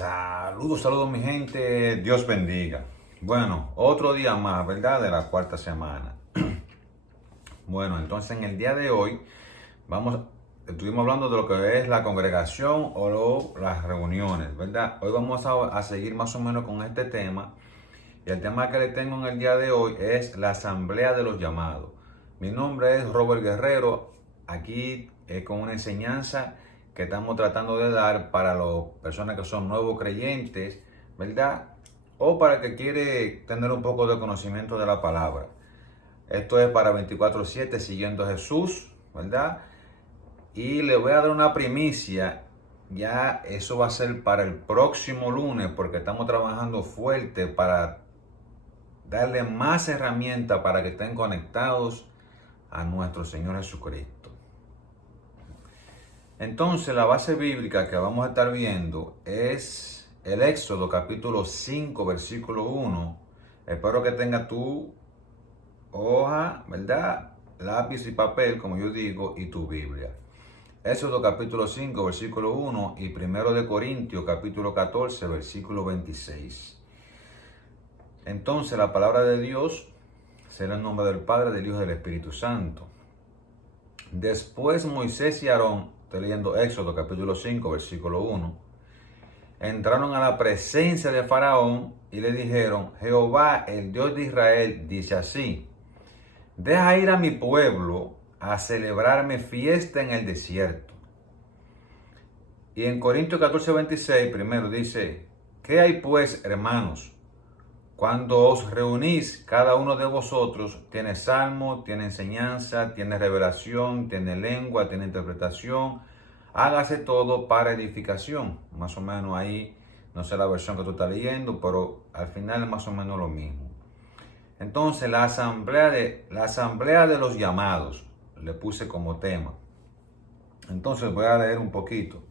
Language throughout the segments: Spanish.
Saludos mi gente, Dios bendiga. Bueno, otro día más, ¿verdad? De la cuarta semana. Bueno, entonces en el día de hoy estuvimos hablando de lo que es la congregación o las reuniones, ¿verdad? Hoy vamos a seguir más o menos con este tema. Y el tema que le tengo en el día de hoy es la asamblea de los llamados. Mi nombre es Robert Guerrero. Aquí con una enseñanza que estamos tratando de dar para las personas que son nuevos creyentes, ¿verdad? O para el que quiere tener un poco de conocimiento de la palabra. Esto es para 24/7 siguiendo a Jesús, ¿verdad? Y le voy a dar una primicia. Ya eso va a ser para el próximo lunes porque estamos trabajando fuerte para darle más herramientas para que estén conectados a nuestro Señor Jesucristo. Entonces la base bíblica que vamos a estar viendo es el Éxodo capítulo 5 versículo 1. Espero que tenga tu hoja, ¿verdad? Lápiz y papel, como yo digo, y tu Biblia. Éxodo capítulo 5 versículo 1 y 1 Corintios capítulo 14 versículo 26. Entonces la palabra de Dios será en nombre del Padre, del Hijo y del Espíritu Santo. Después Moisés y Aarón, estoy leyendo Éxodo capítulo 5 versículo 1, entraron a la presencia de Faraón y le dijeron: Jehová, el Dios de Israel, dice así: deja ir a mi pueblo a celebrarme fiesta en el desierto. Y en Corintios 14:26 primero dice: ¿qué hay pues, hermanos? Cuando os reunís, cada uno de vosotros tiene salmo, tiene enseñanza, tiene revelación, tiene lengua, tiene interpretación. Hágase todo para edificación. Más o menos ahí, no sé la versión que tú estás leyendo, pero al final es más o menos lo mismo. Entonces, la asamblea de los llamados, le puse como tema. Entonces voy a leer un poquito.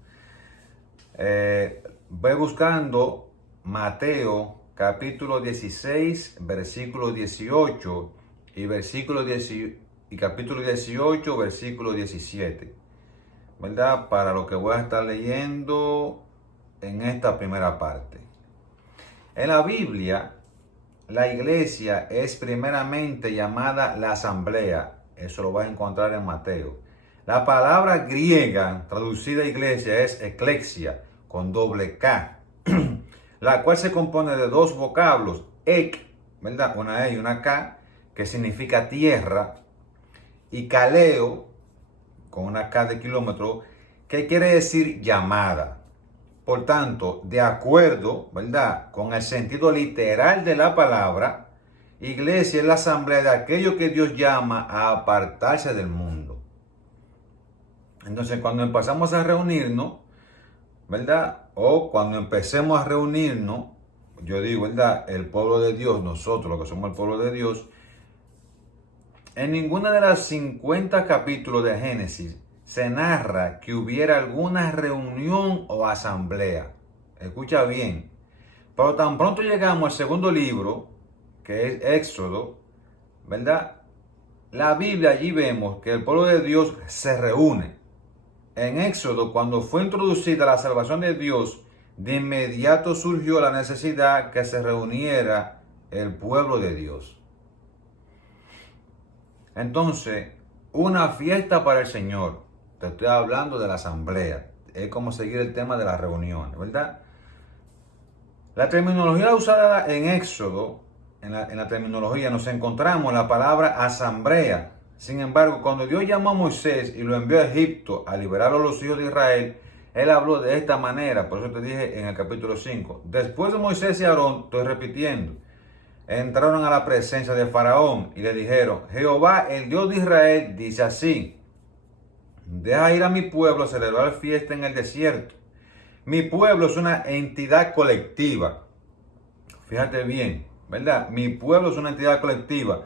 Voy buscando Mateo capítulo 16, versículo 18 y capítulo 18, versículo 17, ¿verdad? Para lo que voy a estar leyendo en esta primera parte. En la Biblia, la iglesia es primeramente llamada la asamblea. Eso lo vas a encontrar en Mateo. La palabra griega traducida a iglesia es eclesia, con doble K. La cual se compone de dos vocablos, ek, ¿verdad? Una E y una K, que significa tierra, y kaleo, con una K de kilómetro, que quiere decir llamada. Por tanto, de acuerdo, ¿verdad?, con el sentido literal de la palabra, iglesia es la asamblea de aquellos que Dios llama a apartarse del mundo. Entonces, cuando empezamos a reunirnos, ¿verdad? O cuando empecemos a reunirnos, yo digo, ¿verdad? El pueblo de Dios, nosotros los que somos el pueblo de Dios, en ninguna de las 50 capítulos de Génesis se narra que hubiera alguna reunión o asamblea. Escucha bien. Pero tan pronto llegamos al segundo libro, que es Éxodo, ¿verdad? La Biblia, allí vemos que el pueblo de Dios se reúne. En Éxodo, cuando fue introducida la salvación de Dios, de inmediato surgió la necesidad que se reuniera el pueblo de Dios. Entonces, una fiesta para el Señor. Te estoy hablando de la asamblea. Es como seguir el tema de las reuniones, ¿verdad? La terminología usada en Éxodo, en la terminología nos encontramos la palabra asamblea. Sin embargo, cuando Dios llamó a Moisés y lo envió a Egipto a liberar a los hijos de Israel, él habló de esta manera. Por eso te dije en el capítulo 5. Después de Moisés y Aarón, estoy repitiendo, entraron a la presencia de Faraón y le dijeron: Jehová, el Dios de Israel, dice así: deja ir a mi pueblo a celebrar fiesta en el desierto. Mi pueblo es una entidad colectiva. Fíjate bien, ¿verdad? Mi pueblo es una entidad colectiva.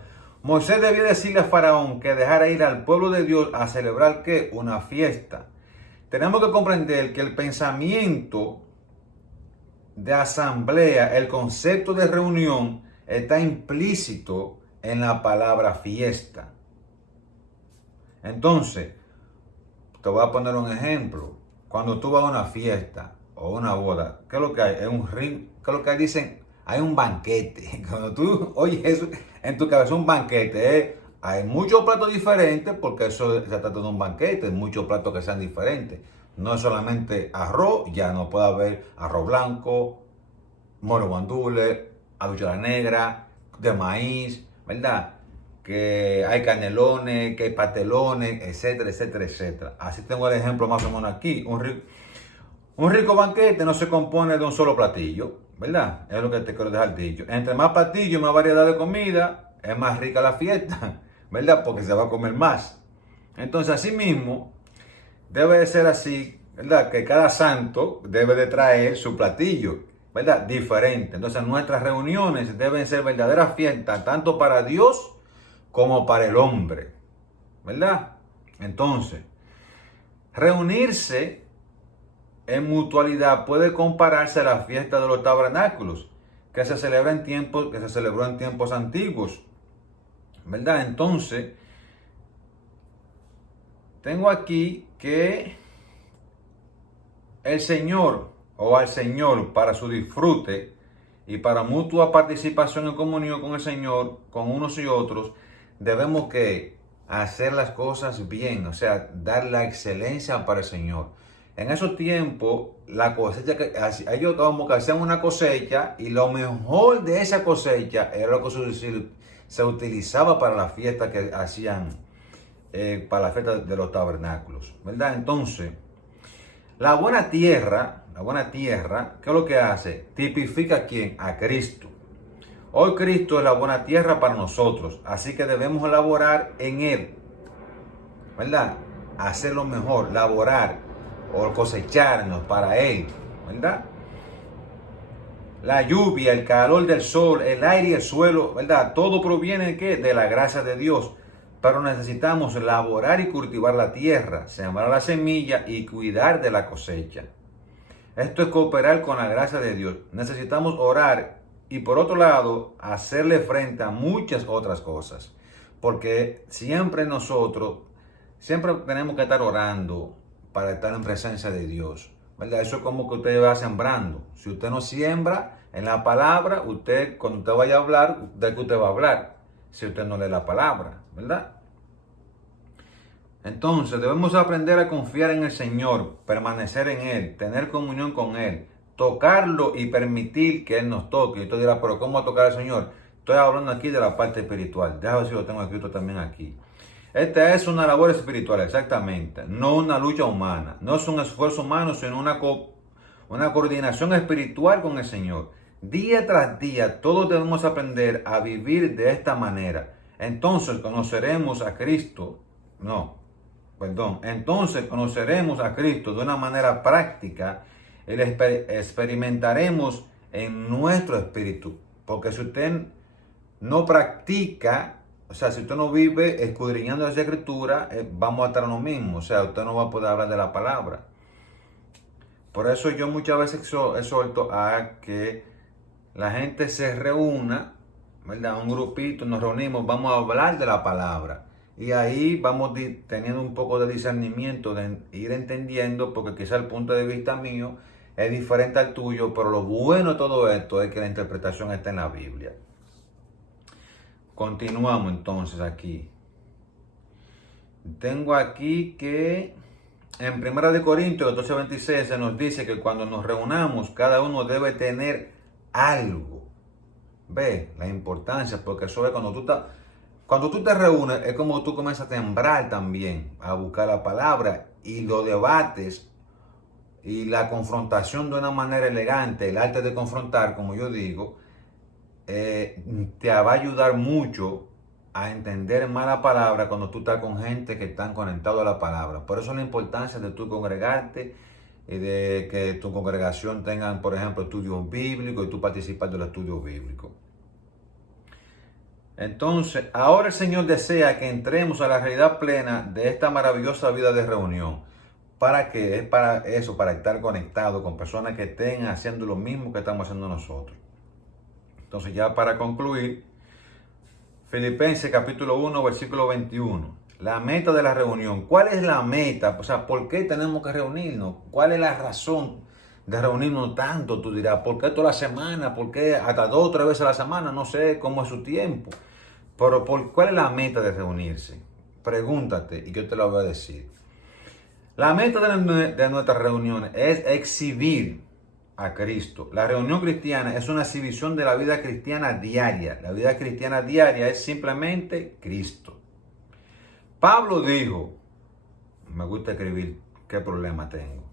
Moisés debía decirle a Faraón que dejara ir al pueblo de Dios a celebrar, ¿qué? Una fiesta. Tenemos que comprender que el pensamiento de asamblea, el concepto de reunión, está implícito en la palabra fiesta. Entonces, te voy a poner un ejemplo. Cuando tú vas a una fiesta, o una boda, ¿qué es lo que hay? Es un ring, ¿qué es lo que hay? Dicen, hay un banquete. Cuando tú oyes eso en tu cabeza, un banquete, hay muchos platos diferentes, porque eso se trata de un banquete, muchos platos que sean diferentes. No es solamente arroz, ya no puede haber arroz blanco, moro guandule, habichuela negra, de maíz, ¿verdad? Que hay canelones, que hay patelones, etcétera, etcétera, etcétera. Así tengo el ejemplo más o menos aquí. Un rico banquete no se compone de un solo platillo, ¿verdad? Es lo que te quiero dejar dicho. Entre más platillos, más variedad de comida, es más rica la fiesta, ¿verdad? Porque se va a comer más. Entonces, así mismo, debe de ser así, ¿verdad? Que cada santo debe de traer su platillo, ¿verdad? Diferente. Entonces, nuestras reuniones deben ser verdaderas fiestas, tanto para Dios como para el hombre, ¿verdad? Entonces, reunirse en mutualidad puede compararse a la fiesta de los tabernáculos, que se celebra en tiempos, que se celebró en tiempos antiguos, ¿verdad? Entonces, tengo aquí que el Señor o al Señor, para su disfrute y para mutua participación en comunión con el Señor, con unos y otros, debemos que hacer las cosas bien, o sea, dar la excelencia para el Señor. En esos tiempos, la cosecha que ellos como que hacían una cosecha, y lo mejor de esa cosecha era lo que se utilizaba para la fiesta que hacían, para la fiesta de los tabernáculos, ¿verdad? Entonces, la buena tierra, ¿qué es lo que hace? Tipifica a quién, a Cristo. Hoy Cristo es la buena tierra para nosotros, así que debemos laborar en Él, ¿verdad? Hacerlo mejor, laborar o cosecharnos para Él, ¿verdad? La lluvia, el calor del sol, el aire y el suelo, ¿verdad? Todo proviene de ¿qué? De la gracia de Dios. Pero necesitamos laborar y cultivar la tierra, sembrar la semilla y cuidar de la cosecha. Esto es cooperar con la gracia de Dios. Necesitamos orar y, por otro lado, hacerle frente a muchas otras cosas. Porque siempre tenemos que estar orando para estar en presencia de Dios, ¿verdad? Eso es como que usted va sembrando. Si usted no siembra en la palabra, usted, cuando usted vaya a hablar, ¿de qué usted va a hablar? Si usted no lee la palabra, ¿verdad? Entonces debemos aprender a confiar en el Señor, permanecer en Él, tener comunión con Él, tocarlo y permitir que Él nos toque. Y usted dirá, pero ¿cómo tocar al Señor? Estoy hablando aquí de la parte espiritual. Déjame ver si lo tengo escrito también aquí. Esta es una labor espiritual, exactamente, no una lucha humana, no es un esfuerzo humano, sino una coordinación espiritual con el Señor. Día tras día, todos debemos aprender a vivir de esta manera. Entonces conoceremos a Cristo, entonces conoceremos a Cristo de una manera práctica y le experimentaremos en nuestro espíritu. Porque si usted no practica, o sea, si usted no vive escudriñando esa escritura, vamos a estar en lo mismo. O sea, usted no va a poder hablar de la palabra. Por eso yo muchas veces exhorto a que la gente se reúna, ¿verdad? Un grupito, nos reunimos, vamos a hablar de la palabra. Y ahí vamos teniendo un poco de discernimiento, de ir entendiendo, porque quizá el punto de vista mío es diferente al tuyo, pero lo bueno de todo esto es que la interpretación está en la Biblia. Continuamos entonces aquí. Tengo aquí que en 1 Corintios 12:26 se nos dice que cuando nos reunamos, cada uno debe tener algo. Ve la importancia, porque eso es cuando tú te reúnes, es como tú comienzas a temblar también, a buscar la palabra y lo debates y la confrontación de una manera elegante, el arte de confrontar, como yo digo, te va a ayudar mucho a entender más la palabra cuando tú estás con gente que están conectados a la palabra. Por eso la importancia de tú congregarte y de que tu congregación tenga, por ejemplo, estudios bíblicos y tú participar de los estudios bíblicos. Entonces, ahora el Señor desea que entremos a la realidad plena de esta maravillosa vida de reunión. ¿Para qué? Es para eso, para estar conectado con personas que estén haciendo lo mismo que estamos haciendo nosotros. Entonces, ya para concluir, Filipenses capítulo 1, versículo 21. La meta de la reunión. ¿Cuál es la meta? O sea, ¿por qué tenemos que reunirnos? ¿Cuál es la razón de reunirnos tanto? Tú dirás, ¿por qué toda la semana? ¿Por qué hasta 2 o 3 veces a la semana? No sé cómo es su tiempo. Pero ¿cuál es la meta de reunirse? Pregúntate y yo te lo voy a decir. La meta de nuestras reuniones es exhibir a Cristo. La reunión cristiana es una exhibición de la vida cristiana diaria. La vida cristiana diaria es simplemente Cristo. Pablo dijo, me gusta escribir, qué problema tengo.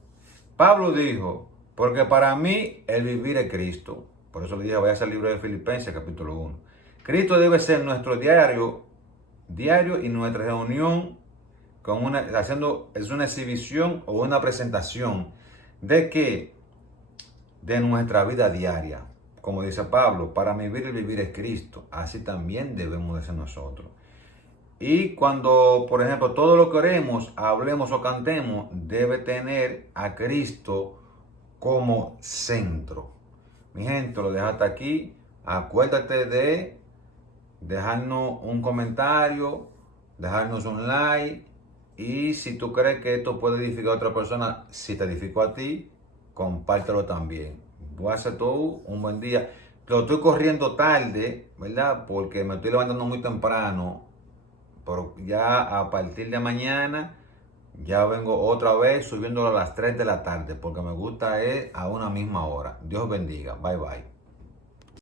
Pablo dijo, porque para mí el vivir es Cristo. Por eso le dije, vaya al libro de Filipenses, capítulo 1. Cristo debe ser nuestro diario y nuestra reunión es una exhibición o una presentación de que de nuestra vida diaria. Como dice Pablo, para mí el vivir es Cristo. Así también debemos de ser nosotros. Y cuando, por ejemplo, todo lo que oremos, hablemos o cantemos, debe tener a Cristo como centro. Mi gente, lo dejo hasta aquí. Acuérdate de dejarnos un comentario, dejarnos un like. Y si tú crees que esto puede edificar a otra persona, si te edificó a ti, compártelo también. Voy a hacer todo un buen día. Lo estoy corriendo tarde, ¿verdad? Porque me estoy levantando muy temprano. Pero ya a partir de mañana, ya vengo otra vez subiéndolo a las 3 de la tarde. Porque me gusta a una misma hora. Dios bendiga. Bye bye.